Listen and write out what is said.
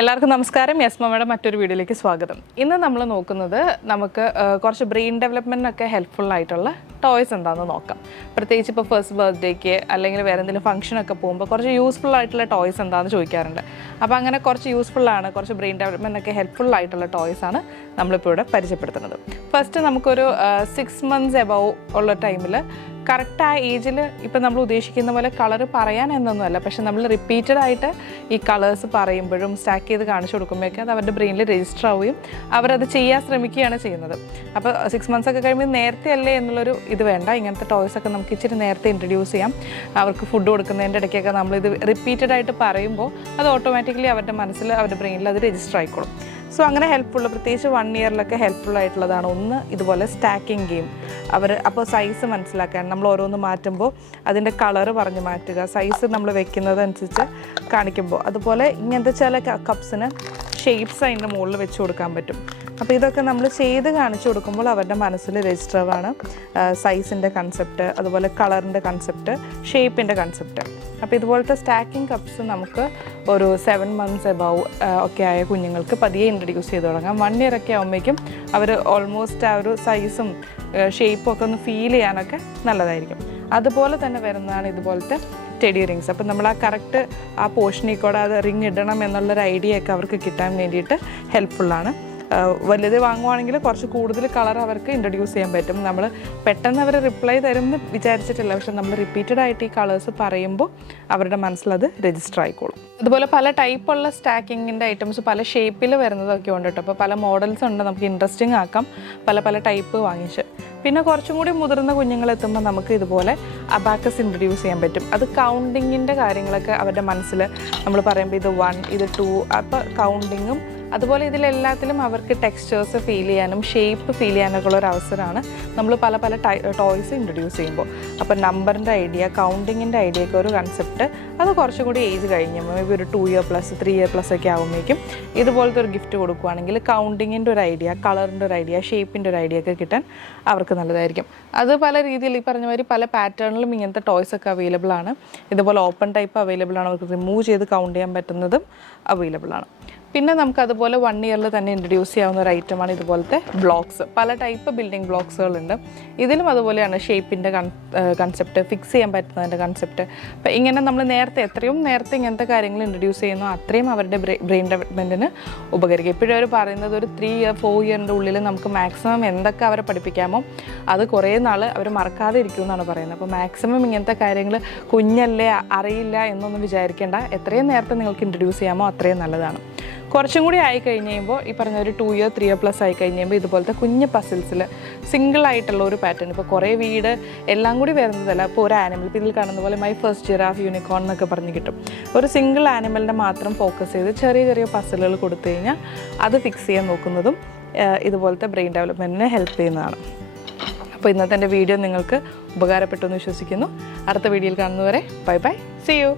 എല്ലാവർക്കും നമസ്കാരം. യെസ് മമ്മയുടെ മറ്റൊരു വീഡിയോയിലേക്ക് സ്വാഗതം. ഇന്ന് നമ്മൾ നോക്കുന്നത് നമുക്ക് കുറച്ച് ബ്രെയിൻ ഡെവലപ്മെൻറ്റിനൊക്കെ ഹെൽപ്ഫുൾ ആയിട്ടുള്ള ടോയ്സ് എന്താണെന്ന് നോക്കാം. പ്രത്യേകിച്ച് ഇപ്പോൾ ഫസ്റ്റ് ബർത്ത്ഡേക്ക് അല്ലെങ്കിൽ വേറെ എന്തെങ്കിലും ഫംഗ്ഷനൊക്കെ പോകുമ്പോൾ കുറച്ച് യൂസ്ഫുൾ ആയിട്ടുള്ള ടോയ്സ് എന്താണെന്ന് ചോദിക്കാറുണ്ട്. അപ്പോൾ അങ്ങനെ കുറച്ച് യൂസ്ഫുള്ളാണ്, കുറച്ച് ബ്രെയിൻ ഡെവലപ്മെൻറ്റിനൊക്കെ ഹെൽപ്ഫുൾ ആയിട്ടുള്ള ടോയ്സാണ് നമ്മളിപ്പോൾ ഇവിടെ പരിചയപ്പെടുത്തുന്നത്. ഫസ്റ്റ് നമുക്കൊരു 6 months എബവ് ഉള്ള ടൈമിൽ കറക്റ്റ് ആ ഏജിൽ ഇപ്പം നമ്മൾ ഉദ്ദേശിക്കുന്ന പോലെ കളർ പറയാൻ എന്നൊന്നുമല്ല, പക്ഷെ നമ്മൾ റിപ്പീറ്റഡ് ആയിട്ട് ഈ കളേഴ്സ് പറയുമ്പോഴും സ്റ്റാക്ക് ചെയ്ത് കാണിച്ചു കൊടുക്കുമ്പോഴൊക്കെ അത് അവരുടെ ബ്രെയിനിൽ രജിസ്റ്റർ ആവുകയും അവരത് ചെയ്യാൻ ശ്രമിക്കുകയാണ് ചെയ്യുന്നത്. അപ്പോൾ 6 months ഒക്കെ കഴിയുമ്പോൾ നേരത്തെ അല്ലേ എന്നുള്ളൊരു ഇത് വേണ്ട. ഇങ്ങനത്തെ ടോയ്സൊക്കെ നമുക്ക് ഇച്ചിരി നേരത്തെ ഇൻട്രൊഡ്യൂസ് ചെയ്യാം. അവർക്ക് ഫുഡ് കൊടുക്കുന്നതിൻ്റെ ഇടയ്ക്കൊക്കെ നമ്മളിത് റിപ്പീറ്റഡ് ആയിട്ട് പറയുമ്പോൾ അത് ഓട്ടോമാറ്റിക്കലി അവരുടെ മനസ്സിൽ അവരുടെ ബ്രെയിനിൽ അത് രജിസ്റ്റർ ആയിക്കോളും. സോ അങ്ങനെ ഹെൽപ്ഫുള്ള്, പ്രത്യേകിച്ച് 1 yearലൊക്കെ ഹെൽപ്ഫുൾ ആയിട്ടുള്ളതാണ്. ഒന്ന് ഇതുപോലെ സ്റ്റാക്കിംഗ് ഗെയിം. അപ്പോൾ സൈസ് മനസ്സിലാക്കാൻ നമ്മൾ ഓരോന്ന് മാറ്റുമ്പോൾ അതിൻ്റെ കളറ് പറഞ്ഞ് മാറ്റുക, സൈസ് നമ്മൾ വെക്കുന്നതനുസരിച്ച് കാണിക്കുമ്പോൾ. അതുപോലെ ഇങ്ങനത്തെ ചില കപ്സിന് ഷേപ്സ് അതിൻ്റെ മുകളിൽ വെച്ച് കൊടുക്കാൻ പറ്റും. അപ്പോൾ ഇതൊക്കെ നമ്മൾ ചെയ്ത് കാണിച്ചു കൊടുക്കുമ്പോൾ അവരുടെ മനസ്സിൽ രജിസ്റ്റർ ആണ് സൈസിൻ്റെ കൺസെപ്റ്റ്, അതുപോലെ കളറിൻ്റെ കൺസെപ്റ്റ്, ഷേപ്പിൻ്റെ കൺസെപ്റ്റ്. അപ്പോൾ ഇതുപോലത്തെ സ്റ്റാക്കിംഗ് കപ്സ് നമുക്ക് ഒരു 7 months എബവ് ഒക്കെ ആയ കുഞ്ഞുങ്ങൾക്ക് പതിയെ ഇൻട്രൊഡ്യൂസ് ചെയ്ത് തുടങ്ങാം. 1 year ഒക്കെ ആകുമ്പോഴേക്കും അവർ ഓൾമോസ്റ്റ് ആ ഒരു സൈസും ഷേപ്പും ഒക്കെ ഒന്ന് ഫീൽ ചെയ്യാനൊക്കെ നല്ലതായിരിക്കും. അതുപോലെ തന്നെ വരുന്നതാണ് ഇതുപോലത്തെ ടെഡി റിങ്സ്. അപ്പം നമ്മൾ ആ കറക്റ്റ് ആ പോർഷനിൽ കൂടെ അത് റിങ് ഇടണം എന്നുള്ളൊരു ഐഡിയ ഒക്കെ അവർക്ക് കിട്ടാൻ വേണ്ടിയിട്ട് ഹെൽപ്ഫുള്ളാണ്. വലുത് വാങ്ങുവാണെങ്കിൽ കുറച്ച് കൂടുതൽ കളർ അവർക്ക് ഇൻട്രൊഡ്യൂസ് ചെയ്യാൻ പറ്റും. നമ്മൾ പെട്ടെന്ന് അവർ റിപ്ലൈ തരുമെന്ന് വിചാരിച്ചിട്ടില്ല, പക്ഷെ നമ്മൾ റിപ്പീറ്റഡ് ആയിട്ട് ഈ കളേഴ്സ് പറയുമ്പോൾ അവരുടെ മനസ്സിലത് രജിസ്റ്റർ ആയിക്കോളും. അതുപോലെ പല ടൈപ്പുള്ള സ്റ്റാക്കിങ്ങിൻ്റെ ഐറ്റംസ് പല ഷേപ്പിൽ വരുന്നതൊക്കെ ഉണ്ട് കേട്ടോ. അപ്പോൾ പല മോഡൽസ് ഉണ്ട്, നമുക്ക് ഇൻട്രസ്റ്റിംഗ് ആക്കാം പല ടൈപ്പ് വാങ്ങിച്ച്. പിന്നെ കുറച്ചും കൂടി മുതിർന്ന കുഞ്ഞുങ്ങളെത്തുമ്പോൾ നമുക്ക് ഇതുപോലെ അബാക്കസ് ഇൻട്രൊഡ്യൂസ് ചെയ്യാൻ പറ്റും. അത് കൗണ്ടിങ്ങിൻ്റെ കാര്യങ്ങളൊക്കെ അവരുടെ മനസ്സിൽ നമ്മൾ പറയുമ്പോൾ ഇത് 1, ഇത് 2, അപ്പോൾ കൗണ്ടിങ്ങും അതുപോലെ ഇതിലെല്ലാത്തിലും അവർക്ക് ടെക്സ്ചേഴ്സ് ഫീൽ ചെയ്യാനും ഷേപ്പ് ഫീൽ ചെയ്യാനൊക്കെ ഉള്ളൊരു അവസരമാണ് നമ്മൾ പല ടോയ്സ് ഇൻട്രൊഡ്യൂസ് ചെയ്യുമ്പോൾ. അപ്പോൾ നമ്പറിൻ്റെ ഐഡിയ, കൗണ്ടിങ്ങിൻ്റെ ഐഡിയ ഒക്കെ ഒരു കൺസെപ്റ്റ് അത് കുറച്ചും കൂടി ഏജ് കഴിഞ്ഞ് മേ ബി ഒരു 2 year+, 3 year+ ഒക്കെ ആകുമ്പോഴേക്കും ഇതുപോലത്തെ ഒരു ഗിഫ്റ്റ് കൊടുക്കുകയാണെങ്കിൽ കൗണ്ടിങ്ങിൻ്റെ ഒരു ഐഡിയ, കളറിൻ്റെ ഒരു ഐഡിയ, ഷേപ്പിൻ്റെ ഒരു ഐഡിയ ഒക്കെ കിട്ടാൻ അവർക്ക് നല്ലതായിരിക്കും. അത് പല രീതിയിൽ ഈ പറഞ്ഞ മാതിരി പല പാറ്റേണിലും ഇങ്ങനത്തെ ടോയ്സ് ഒക്കെ അവൈലബിൾ ആണ്. ഇതുപോലെ ഓപ്പൺ ടൈപ്പ് അവൈലബിൾ ആണ്, അവർക്ക് റിമൂവ് ചെയ്ത് കൗണ്ട് ചെയ്യാൻ പറ്റുന്നതും അവൈലബിൾ ആണ്. പിന്നെ നമുക്ക് അതുപോലെ 1 yearൽ തന്നെ ഇൻട്രൊഡ്യൂസ് ചെയ്യാവുന്ന ഒരു ഐറ്റമാണ് ഇതുപോലത്തെ ബ്ലോക്സ്. പല ടൈപ്പ് ബിൽഡിംഗ് ബ്ലോക്സുകളുണ്ട്. ഇതിലും അതുപോലെയാണ് ഷേപ്പിൻ്റെ കൺസെപ്റ്റ്, ഫിക്സ് ചെയ്യാൻ പറ്റുന്നതിൻ്റെ കൺസെപ്റ്റ്. അപ്പോൾ ഇങ്ങനെ നമ്മൾ എത്രയും നേരത്തെ ഇങ്ങനത്തെ കാര്യങ്ങൾ ഇൻട്രൊഡ്യൂസ് ചെയ്യുന്നു അത്രയും അവരുടെ ബ്രെയിൻ ഡെവലപ്മെൻറ്റിന് ഉപകരിക്കും. ഇപ്പോഴും അവർ പറയുന്നത് ഒരു 3 year 4 yearൻ്റെ ഉള്ളിൽ നമുക്ക് മാക്സിമം എന്തൊക്കെ അവരെ പഠിപ്പിക്കാമോ അത് കുറേ നാൾ അവർ മറക്കാതെ ഇരിക്കും എന്നാണ് പറയുന്നത്. അപ്പോൾ മാക്സിമം ഇങ്ങനത്തെ കാര്യങ്ങൾ കുഞ്ഞല്ലേ അറിയില്ല എന്നൊന്നും വിചാരിക്കേണ്ട, എത്രയും നേരത്തെ നിങ്ങൾക്ക് ഇൻട്രൊഡ്യൂസ് ചെയ്യാമോ അത്രയും നല്ലതാണ്. കുറച്ചും കൂടി ആയി കഴിഞ്ഞ് കഴിയുമ്പോൾ ഈ പറഞ്ഞ ഒരു 2 year 3 year+ ആയി കഴിഞ്ഞ് കഴിയുമ്പോൾ ഇതുപോലത്തെ കുഞ്ഞ് പസിൽസിൽ സിംഗിളായിട്ടുള്ള ഒരു പാറ്റേൺ, ഇപ്പോൾ കുറേ വീട് എല്ലാം കൂടി വരുന്നതല്ല. അപ്പോൾ ഒരു ആനിമൽ, ഇപ്പോൾ ഇതിൽ കാണുന്ന പോലെ മൈ ഫസ്റ്റ് ജിറാഫ്, യൂണിക്കോൺ എന്നൊക്കെ പറഞ്ഞ് കിട്ടും. ഒരു സിംഗിൾ ആനിമലിനെ മാത്രം ഫോക്കസ് ചെയ്ത് ചെറിയ പസിലുകൾ കൊടുത്തു കഴിഞ്ഞാൽ അത് ഫിക്സ് ചെയ്യാൻ നോക്കുന്നതും ഇതുപോലത്തെ ബ്രെയിൻ ഡെവലപ്മെൻറ്റിനെ ഹെൽപ്പ് ചെയ്യുന്നതാണ്. അപ്പോൾ ഇന്നത്തെ എൻ്റെ വീഡിയോ നിങ്ങൾക്ക് ഉപകാരപ്പെട്ടു എന്ന് വിശ്വസിക്കുന്നു. അടുത്ത വീഡിയോയിൽ കാണുന്നവരെ ബൈ, സീ യു.